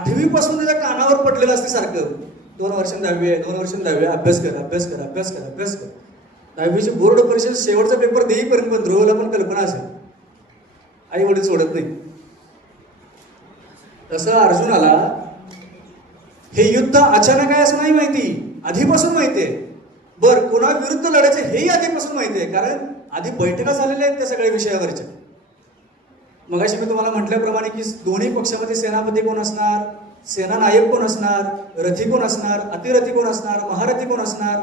आठवीपासून त्याच्या कानावर पडलेलं असते सारखं. दोन वर्ष दहावी आहे दोन वर्ष दहावी आहे. अभ्यास कर अभ्यास कर अभ्यास कर अभ्यास कर. दहावीची बोर्ड परीक्षेत शेवटचा पेपर देईपर्यंत पण ध्रुवला पण कल्पना असेल. आई वडील सोडत नाही. तसं अर्जुनाला हे युद्ध अचानक आहे असं नाही माहिती. आधीपासून माहिती आहे. बर कोणाविरुद्ध लढायचं हेही आधीपासून माहिती आहे. कारण आधी बैठका झालेल्या आहेत त्या सगळ्या विषयावरच्या. मगाशी मी तुम्हाला म्हटल्याप्रमाणे की दोन्ही पक्षामध्ये सेनापती कोण असणार? सेना नायक कोण असणार? रथी कोण असणार? अतिरथी कोण असणार? महारथी कोण असणार?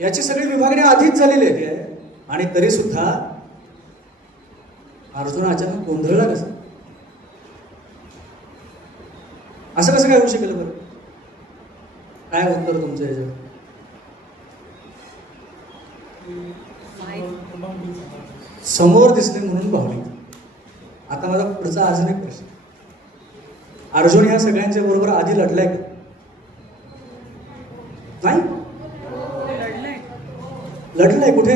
याची सगळी विभागणी आधीच झालेली आहे. आणि तरी सुद्धा अर्जुन अचानक गोंधळला कसं? असं कसं काय होऊ शकेल बरं? काय उत्तर तुमचं याच्यावर? समोर दिसले म्हणून भावली आता माझा पुढचा अजून एक प्रश्न. अर्जुन या सगळ्यांच्या बरोबर आधी लढलाय का? नाही? लढलाय कुठे?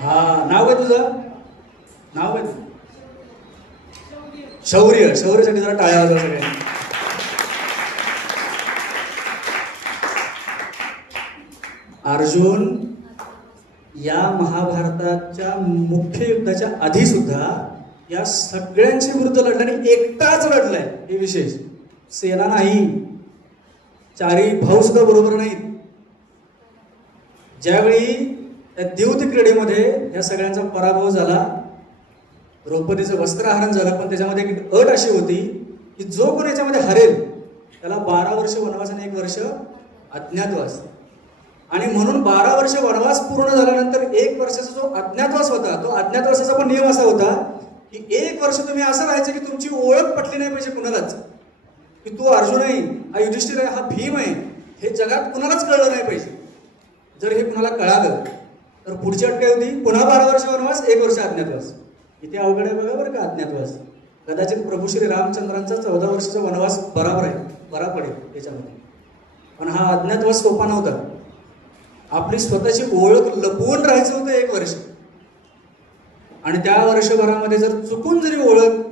हा नाव आहे तुझं? नाव आहे तुझं? शौर्य. शौर्यसाठी जरा टाळ्या होता सगळ्यांनी. अर्जुन या महाभारताच्या मुख्य युद्धाच्या आधी सुद्धा या सगळ्यांच्या विरुद्ध लढल्याने एकटाच लढलाय हे विशेष. सेना नाही. चारी भाऊ सुद्धा बरोबर नाहीत. ज्यावेळी त्या देवती क्रीडेमध्ये या सगळ्यांचा पराभव झाला द्रौपदीचं वस्त्रहरण झालं पण त्याच्यामध्ये एक अट अशी होती की जो कोण याच्यामध्ये हरेल त्याला बारा वर्ष वनवास आणि एक वर्ष अज्ञातवास आणि म्हणून बारा वर्ष वनवास पूर्ण झाल्यानंतर एक वर्षाचा जो अज्ञातवास होता तो अज्ञातवासाचा पण नियम असा होता की एक वर्ष तुम्ही असं राहायचं की तुमची ओळख पटली नाही पाहिजे कुणालाच. की तू अर्जुन आहे हा युधिष्ठिर आहे हा भीम आहे हे जगात कुणालाच कळलं नाही पाहिजे. जर हे कुणाला कळालं तर पुढची अट काय होती? पुन्हा बारा वर्ष वनवास एक वर्ष अज्ञातवास. इथे अवघड आहे बघा बरं का अज्ञातवास. कदाचित प्रभू श्री रामचंद्रांचा चौदा वर्षाचा वनवास बराबर आहे बरा पडेल त्याच्यामध्ये पण हा अज्ञातवास सोपा नव्हता. आपली स्वतःची ओळख लपवून राहायचं होतं एक वर्ष. आणि त्या वर्षभरामध्ये जर चुकून जरी ओळख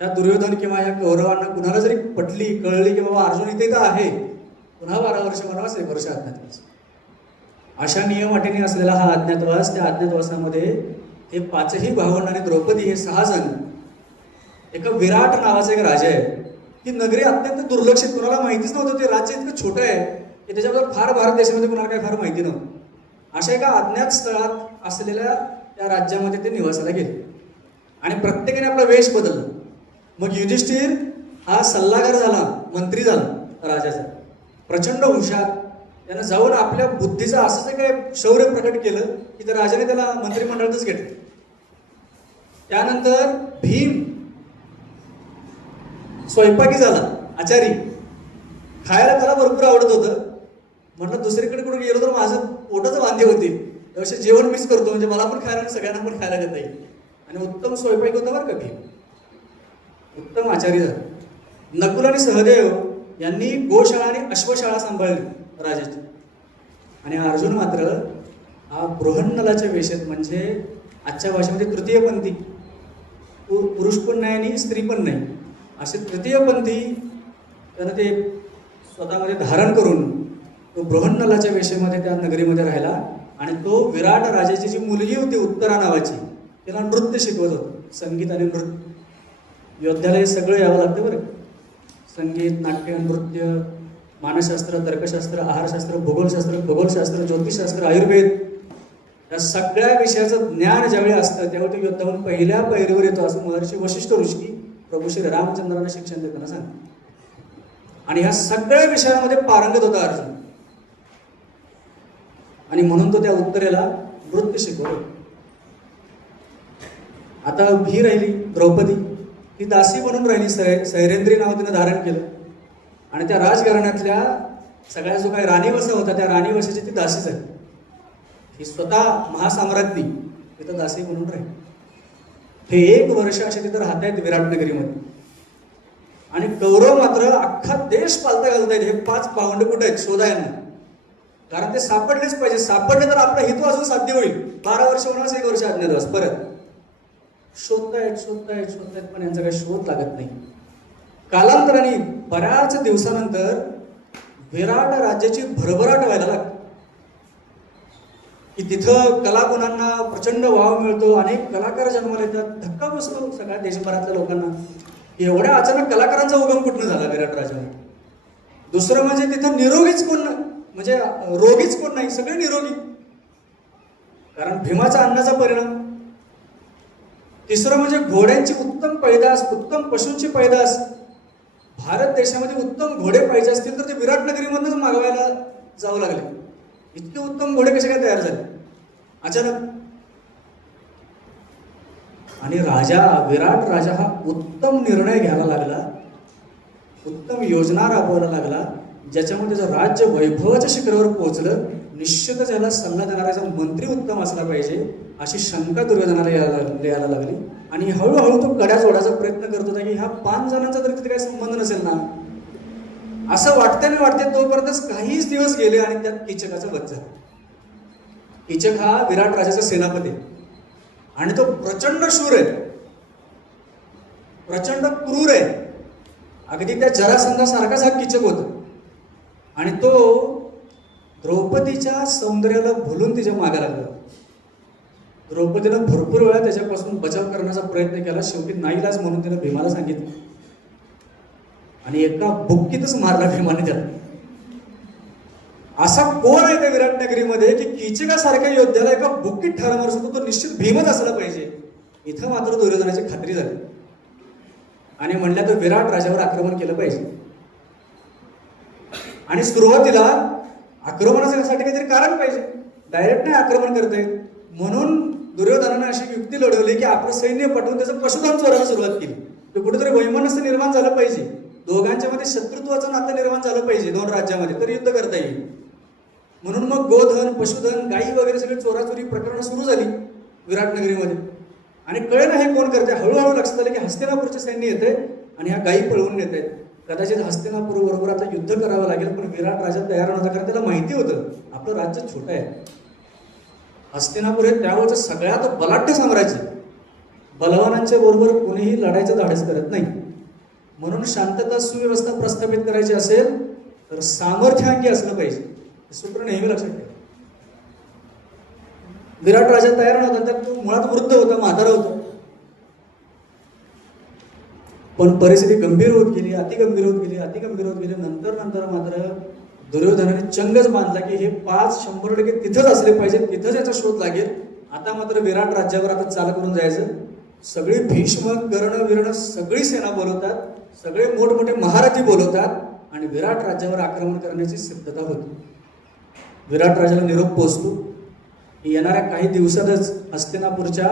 या दुर्योधन किंवा या कौरवांना कुणाला जरी पटली कळली की बाबा अर्जुन इथे तर आहे पुन्हा बारा वर्ष वनवास एक वर्ष अज्ञातवास अशा नियम अटीने असलेला हा अज्ञातवास त्या अज्ञातवासामध्ये हे पाचही भावंड आणि द्रौपदी हे सहा जण एका विराट नावाचा एक राजा आहे. ही नगरी अत्यंत दुर्लक्षित कुणाला माहितीच नव्हतं ते राज्य इतकं छोटं आहे. की त्याच्याबद्दल फार भारत देशामध्ये कुणाला काही फार माहिती नव्हतं. अशा एका अज्ञात स्थळात असलेल्या त्या राज्यामध्ये ते निवासाला गेले. आणि प्रत्येकाने आपला वेश बदलला. मग युधिष्ठिर हा सल्लागार झाला मंत्री झाला राजाचा. प्रचंड हुशार. त्यानं जाऊन आपल्या बुद्धीचं असं जे काही शौर्य प्रकट केलं की त्या राजाने त्याला मंत्रिमंडळातच घेतलं. त्यानंतर भीम स्वयंपाकी झाला आचारी. खायला त्याला भरपूर आवडत होतं. म्हटलं दुसरीकडे कुठे गेलो तर माझं पोटाचं वांदे होतील त्यापेक्षा जेवण मिस करतो म्हणजे मला पण खायला आणि सगळ्यांना पण खायला देता येईल. आणि उत्तम स्वयंपाक होता बरं का भीम उत्तम आचार्य. झाला नकुल आणि सहदेव यांनी गोशाळा आणि अश्वशाळा सांभाळली राजाची. आणि अर्जुन मात्र हा बृहन्नलाच्या वेशात म्हणजे आजच्या भाषेमध्ये तृतीयपंथी पुरुष पण नाही आणि स्त्री पण नाही. असे तृतीयपंथी त्यानं ते स्वतःमध्ये धारण करून तो बृहन्नलाच्या वेशेमध्ये त्या नगरीमध्ये राहिला आणि तो विराट राजाची जी मुलगी होती उत्तरा नावाची त्याला नृत्य शिकवत होतो. संगीत आणि नृत्य. योद्ध्याला हे सगळं यावं लागतं बरं. संगीत नाट्य नृत्य मानसशास्त्र तर्कशास्त्र आहारशास्त्र भूगोलशास्त्र खगोलशास्त्र ज्योतिषशास्त्र आयुर्वेद या सगळ्या विषयाचं ज्ञान ज्यावेळी असतं त्यावेळी तो योद्धाहून पहिल्या पैरीवर येतो असं महर्षी वशिष्ठ ऋषी प्रभू श्री रामचंद्रांना शिक्षण देताना सांग आणि ह्या सगळ्या विषयामध्ये पारंगत होता अर्जुन. आणि म्हणून तो त्या उत्तरेला नृत्य शिकवलं आता ही राहिली द्रौपदी. ती दासी बनून राहिली सै सैरेंद्री नाव तिनं धारण केलं. आणि त्या राजघराण्यातल्या सगळ्या जो काही राणीवसा होता त्या राणीवसाची ती दासी झाली. ही स्वतः महासाम्राज्ञी तिथं दासी म्हणून राहील. हे एक वर्ष असे तिथं राहत आहेत विराटनगरीमध्ये. आणि कौरव मात्र अख्खा देश पालता घालतायत. हे पाच पावंड कुठं आहेत? शोधायला कारण ते सापडलेच पाहिजे. सापडले तर आपला हेतू अजून साध्य होईल. बारा वर्ष होणार एक वर्ष अज्ञातवास परत. शोधतायत शोधतायत शोधतायत पण यांचा काही शोध लागत नाही. कालांतराने बऱ्याच दिवसानंतर विराट राज्याची भरभराट व्हायला लागते की तिथं कलागुणांना प्रचंड वाव मिळतो. अनेक कलाकार जन्माला येतात. धक्का बसतो सगळ्या देशभरातल्या लोकांना. एवढ्या अचानक कलाकारांचा उगम कुठनं झाला विराट राजामध्ये दुसरं म्हणजे तिथं निरोगीच कोण म्हणजे रोगीच कोण नाही सगळे निरोगी. कारण भीमाचा अन्नाचा परिणाम. तिसरं म्हणजे घोड्यांची उत्तम पैदास उत्तम पशूंची पैदास. भारत देशामध्ये उत्तम घोडे पाहिजे असतील तर ते विराटनगरीमधूनच मागवायला जावं लागले. इतके उत्तम घोडे कसे काय तयार झाले? अचानक. आणि राजा विराट राजा हा उत्तम निर्णय घ्यायला लागला. उत्तम योजना राबवायला लागला. ज्याच्यामध्ये जर राज्य वैभवाच्या शिखरावर पोहोचलं निश्चितच याला सल्ला देणारा मंत्री उत्तम असला पाहिजे अशी शंका दुर्योधनाला यायला यायला लागली. आणि हळूहळू तो कड्या जोडायचा प्रयत्न करत होता की ह्या पाच जणांचा तरी तिथे काही संबंध नसेल ना. असं वाटते ना वाटते तोपर्यंतच काहीच दिवस गेले आणि त्यात किचकाचा वध झाला. किचक हा विराट राजाचा सेनापती. आहे. आणि तो प्रचंड शूर आहे. प्रचंड क्रूर आहे. अगदी त्या जरासंधासारखाच हा किचक होता. आणि तो द्रौपदीच्या सौंदर्याला भुलून तिच्यामागे लागला. द्रौपदीनं भरपूर वेळा त्याच्यापासून बचाव करण्याचा प्रयत्न केला. शेवटी नाईलाज म्हणून तिनं भीमाला सांगितलं. आणि एका बुक्कीतच मारला भीमाने त्याला. असा कोण आहे त्या विराटनगरीमध्ये की किचकासारख्या योद्ध्याला एका बुक्कीत ठार मारू शकतो. तो निश्चित भीमच असला पाहिजे. इथं मात्र दुर्योधनाची खात्री झाली. आणि म्हणल्या तर विराट राजावर आक्रमण केलं पाहिजे. आणि सुरुवातीला आक्रमणासाठी काहीतरी कारण पाहिजे. डायरेक्ट नाही आक्रमण करता येत म्हणून दुर्योधनानं अशी युक्ती लढवली की आपलं सैन्य पाठवून त्याचं पशुधन चोरायला सुरुवात केली. तर कुठेतरी वैमनस्य निर्माण झालं पाहिजे. दोघांच्या मध्ये शत्रुत्वाचं नातं निर्माण झालं पाहिजे दोन राज्यामध्ये तर युद्ध करता येईल. म्हणून मग गोधन पशुधन गायी वगैरे सगळी चोराचोरी प्रकरणं सुरू झाली विराटनगरीमध्ये. आणि कळे ना हे कोण करते हळूहळू लक्षात आलं की हस्तिनापूरचे सैन्य येते आणि ह्या गायी पळवून नेत आहेत कदाचित हस्तिनापूर बरोबर आता युद्ध करावं लागेल पण विराट राजा तयार नव्हता कारण त्याला माहिती होतं आपलं राज्य छोटं आहे. हस्तिनापूर हे त्यावेळेचं सगळ्यात बलाढ्य साम्राज्य बलवानांच्या बरोबर कोणीही लढायचं धाडस करत नाही. म्हणून शांतता सुव्यवस्था प्रस्थापित करायची असेल तर सामर्थ्यांगी असलं पाहिजे. हे सूत्र नेहमी लक्षात ठेवा. विराट राजा तयार नव्हता तर तो मुळात वृद्ध होता म्हातारा होता. पण परिस्थिती गंभीर होत गेली अति गंभीर होत गेली अति गंभीर होत गेली. नंतर नंतर मात्र दुर्योधनाने चंगच बांधला की हे पाच शंभर टक्के तिथंच असले पाहिजे तिथंच याचा शोध लागेल. आता मात्र विराट राज्यावर आता चाल करून जायचं. सगळी भीष्म कर्ण विर्ण सगळी सेना बोलवतात सगळे मोठमोठे महारथी बोलवतात आणि विराट राज्यावर आक्रमण करण्याची सिद्धता होती. विराट राजाला निरोप पोचतो येणाऱ्या काही दिवसातच हस्तिनापूरच्या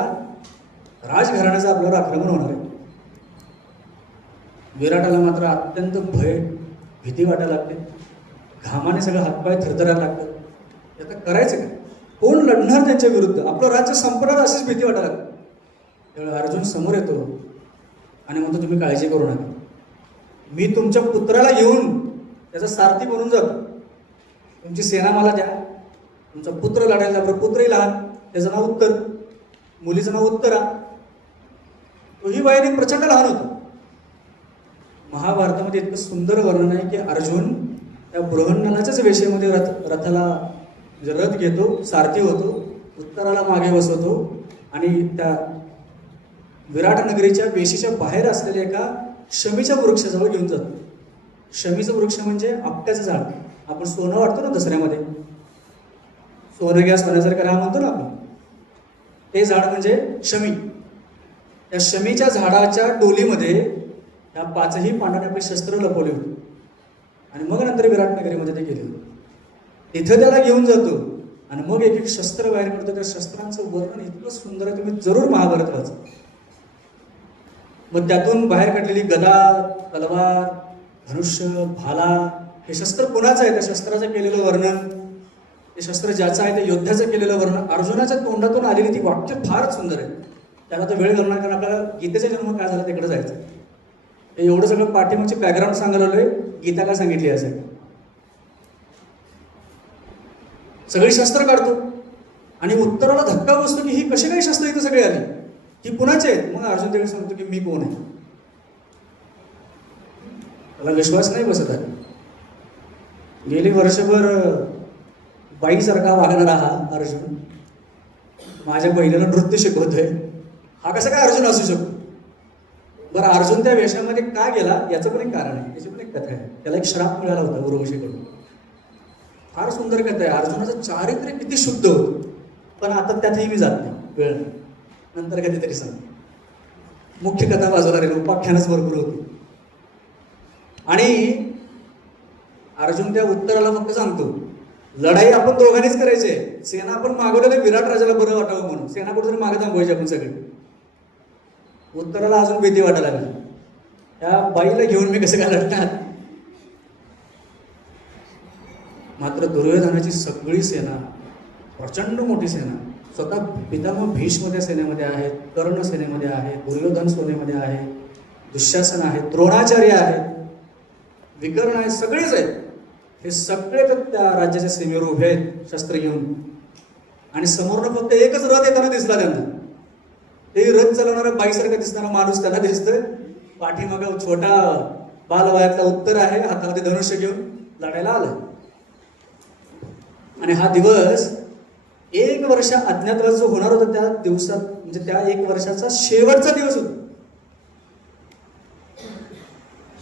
राजघराण्याचं आपल्यावर आक्रमण होणार आहे. विराटाला मात्र अत्यंत भय भीती वाटायला लागते. घामाने सगळं हातपाय थरथरायला लागतं आता करायचं काय? कोण लढणार त्यांच्या विरुद्ध? आपलं राज्य संपणार अशीच भीती वाटायला लागते. त्यावेळी अर्जुन समोर येतो आणि म्हणतो तुम्ही काळजी करू नका. मी तुमच्या पुत्राला घेऊन त्याचा सारथी बनून जातो. तुमची सेना मला द्या. तुमचा पुत्र लढायला बरं पुत्रही लहान. त्याचं नाव उत्तर. मुलीचं नाव उत्तरा. तोही वयाने प्रचंड लहान होतो. महाभारतामध्ये इतकं सुंदर वर्णन आहे की अर्जुन त्या बृहन्नलाच्याच वेशेमध्ये रथ रथाला म्हणजे रथ घेतो सारथी होतो उत्तराला मागे बसवतो आणि त्या विराट नगरीच्या वेशीच्या बाहेर असलेल्या एका शमीच्या वृक्षाजवळ घेऊन जातो. शमीचं वृक्ष म्हणजे आपट्याचं झाड. आपण सोनं वाटतो ना दसऱ्यामध्ये. सोनं घ्या सोन्यासारखं राहा म्हणतो ना आपण. ते झाड म्हणजे शमी. त्या शमीच्या झाडाच्या डोलीमध्ये या पाचही पांडवांनी आपले शस्त्र लपवले होते. आणि मग नंतर विराटनगरीमध्ये ते गेले. होते तिथं त्याला घेऊन जातो. आणि मग एक एक शस्त्र बाहेर पडतं. त्या शस्त्रांचं वर्णन इतकं सुंदर आहे तुम्ही जरूर महाभारत वाचा. मग त्यातून बाहेर काढलेली गदा तलवार धनुष्य भाला हे शस्त्र कोणाचं आहे? त्या शस्त्राचं केलेलं वर्णन. ते शस्त्र ज्याचं आहे त्या योद्ध्याचं केलेलं वर्णन. अर्जुनाच्या तोंडातून आलेली ती वाक्य फारच सुंदर आहे. त्याला तो वेळ घालणार कारण आपल्याला गीतेचा जन्म काय झाला तिकडे जायचं. एवढं सगळं पाठीमागचे बॅकग्राऊंड सांगायला आलोय गीता काय सांगितली असं? सगळी शस्त्र काढतो. आणि उत्तराला धक्का बसतो की ही कशी काही शस्त्र इथं सगळी आली? ही कुणाची आहेत? मग अर्जुन तिकडे सांगतो की मी कोण आहे? त्याला विश्वास नाही बसत आहे. गेली वर्षभर बाईसारखा वागणारा हा अर्जुन. माझ्या बहिणीला नृत्य शिकवतोय. हा कसा काय अर्जुन असू शकतो? बरं अर्जुन त्या वेशामध्ये का गेला याचं पण एक कारण आहे. याची पण एक कथा आहे. त्याला एक श्राप मिळाला होता उर्वशीकडून. फार सुंदर कथा आहे. अर्जुनाचं चारित्र्य किती शुद्ध होतं. पण आता त्यातही मी जात नाही. वेळ नाही. नंतर कधीतरी सांग मुख्य कथा बाजूला राहील उपाख्यानच भरपूर होती. आणि अर्जुन त्या उत्तराला फक्त सांगतो लढाई आपण दोघांनीच करायची आहे. सेना आपण मागवलेलं विराट राजाला बरं वाटावं म्हणून. सेना कुठेतरी मागे थांबवायची आपण सगळे. उत्तराला अजून भीती वाटायला लागली. त्या बाईला घेऊन मी कसं काय लढणार? मात्र दुर्योधनाची सगळी सेना प्रचंड मोठी सेना स्वतः पितामह भीष्म त्या सेनेमध्ये आहेत कर्ण सेनेमध्ये आहे दुर्योधन सेनेमध्ये आहे दुःशासन आहे द्रोणाचार्य आहेत विकर्ण आहे सगळेच आहेत. हे सगळे तर त्या राज्याच्या सीमेवर उभे आहेत शस्त्र घेऊन. आणि समोरनं फक्त एकच रथ येताना दिसला त्यांना. ते रथ चालवणारा बाईसारखं दिसणारा माणूस त्यांना दिसतोय. पाठीमागा छोटा बालवयातला उत्तर आहे. हातामध्ये धनुष्य घेऊन लढायला आलं आणि हा दिवस एक वर्ष अज्ञातवास जो होणार होता त्या दिवसात म्हणजे त्या एक वर्षाचा शेवटचा दिवस होता.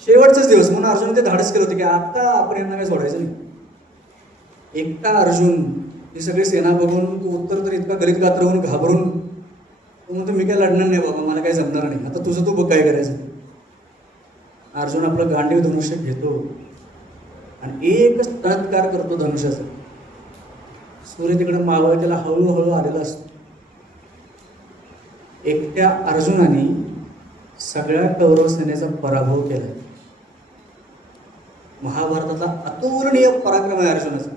शेवटचाच दिवस. म्हणून अर्जुन ते धाडस केलं होतं की आता आपण यांना काही सोडायचं नाही. एकटा अर्जुन ही सगळी सेना बघून तो उत्तर तर इतका गलित गात्र होऊन घाबरून तू म्हणतो मी काय लढणार नाही बाबा मला काही जमणार नाही. आता तुझं तू बघ काय करायचं. अर्जुन आपलं गांडीव धनुष्य घेतो. आणि एकच तत्कार करतो धनुष्याचा. सूर्य तिकडे मावळ त्याला हळूहळू आलेला असतो. एकट्या अर्जुनाने सगळ्या कौरव सेनेचा पराभव केला. महाभारताचा अतुलनीय पराक्रम आहे अर्जुनाचा.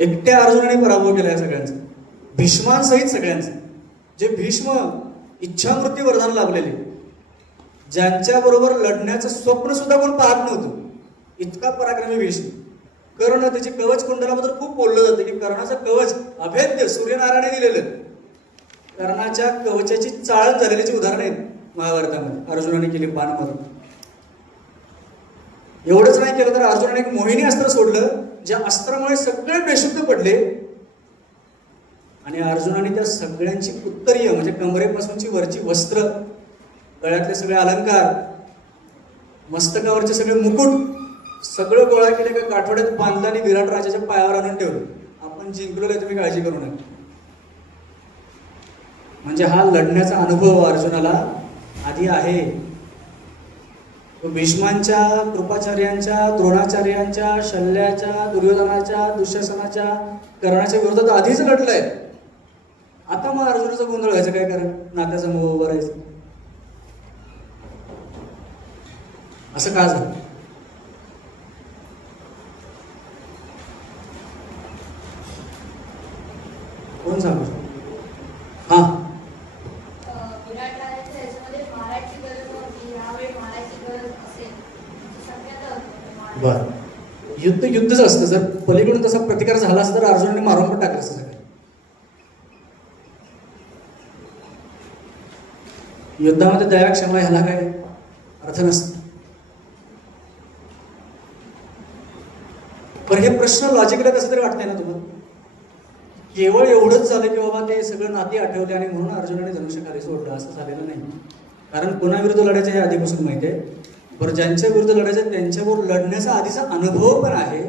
एकट्या अर्जुनाने पराभव केला या सगळ्यांचा. भीष्मांसहित सगळ्यांचं. जे भीष्म इच्छामृती वरदान लाभलेले. ज्यांच्याबरोबर लढण्याचं स्वप्न सुद्धा कोण पाहत नव्हतं. इतका पराक्रमी भीष्म. कर्ण त्याची कवच कुंडलाबद्दल खूप बोललं जातं की कर्णाचं कवच अभेद्य सूर्यनारायणाने दिलेलं. कर्णाच्या कवचाची चाळण झालेल्याची उदाहरणं आहेत महाभारतामध्ये. अर्जुनाने केली बाण एवढंच नाही केलं तर अर्जुनाने एक मोहिनी अस्त्र सोडलं ज्या अस्त्रामुळे सगळे बेशुद्ध पडले आणि अर्जुनाने त्या सगळ्यांची उत्तरीय म्हणजे कमरेपासूनची वरची वस्त्र गळ्यातले सगळे अलंकार मस्तकावरचे सगळे मुकुट सगळं गोळा केले का काठवड्यात बांधलं आणि विराट राजाच्या पायावर आणून ठेवलं. आपण जिंकलो नाही तुम्ही काळजी करू नका. म्हणजे हा लढण्याचा अनुभव अर्जुनाला आधी आहे. भीष्मांच्या कृपाचार्यांच्या द्रोणाचार्यांच्या शल्याच्या दुर्योधनाच्या दुःशासनाच्या कर्णाच्या विरोधात आधीच लढलंय. आता मग अर्जुनाचा गोंधळ व्हायचं काय कारण? नात्याचा मोह उभं राहायचं. असं का झालं? कोण सांगू? हा. होती. बर. युद्ध युद्धच असतं जर. पलीकडून तसा प्रतिकार झाला असता तर अर्जुनाने मारून पण टाकलं असतं सगळं युद्धामध्ये दया क्षमा ह्याला काय अर्थ नसतो. पण हे प्रश्न लॉजिकला कसं तरी वाटतंय ना तुम्हाला? केवळ एवढंच झालं की बाबा ते सगळं नाती आठवले आणि म्हणून अर्जुनाने धनुष्य सोडलं असं झालेलं नाही. कारण कोणाविरुद्ध लढायचं हे आधीपासून माहिती आहे. बरं ज्यांच्या विरुद्ध लढायचं त्यांच्यावर लढण्याचा आधीचा अनुभव पण आहे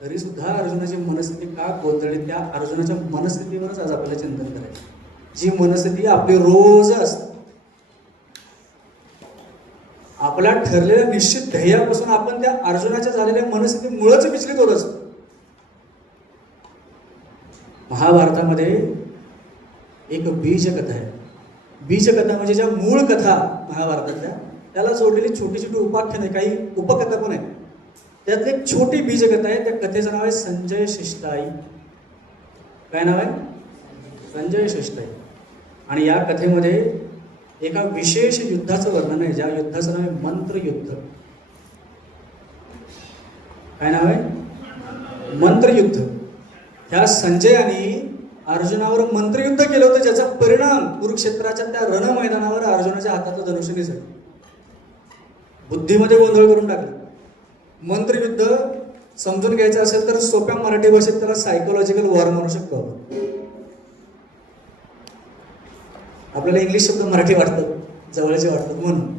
तरी सुद्धा अर्जुनाची मनस्थिती का गोंधळी त्या अर्जुनाच्या मनस्थितीवरच आज आपल्याला चिंतन करायचं जी मनस्थिती आपली रोज असते आपल्या ठरलेल्या निश्चित ध्येयापासून आपण त्या अर्जुनाच्या झालेल्या मनस्थिती मुळच विचलित होत असतो. महाभारतामध्ये एक बीजकथा आहे. बीजकथा म्हणजे ज्या मूळ कथा महाभारतातल्या त्याला जोडलेली छोटी छोटी उपाख्यान आहे काही उपकथा पण आहे त्यातली एक छोटी बीजकथा आहे त्या कथेचं नाव आहे संजय शिष्टाई. काय नाव आहे? संजय शिष्टाई. आणि या कथेमध्ये एका विशेष युद्धाचं वर्णन आहे ज्या युद्धाचं नाव आहे मंत्रयुद्ध. काय नाव आहे? मंत्रयुद्ध. ह्या संजयाने अर्जुनावर मंत्रयुद्ध केलं होतं ज्याचा परिणाम कुरुक्षेत्राच्या त्या रण मैदानावर अर्जुनाच्या हातातलं धनुष्य निसटलं बुद्धीमध्ये गोंधळ करून टाकला. मंत्रयुद्ध समजून घ्यायचं असेल तर सोप्या मराठी भाषेत त्याला सायकोलॉजिकल वॉर म्हणू शकतो आपण. आपल्याला इंग्लिश शब्द मराठी वाटतात जवळचे वाटतात म्हणून.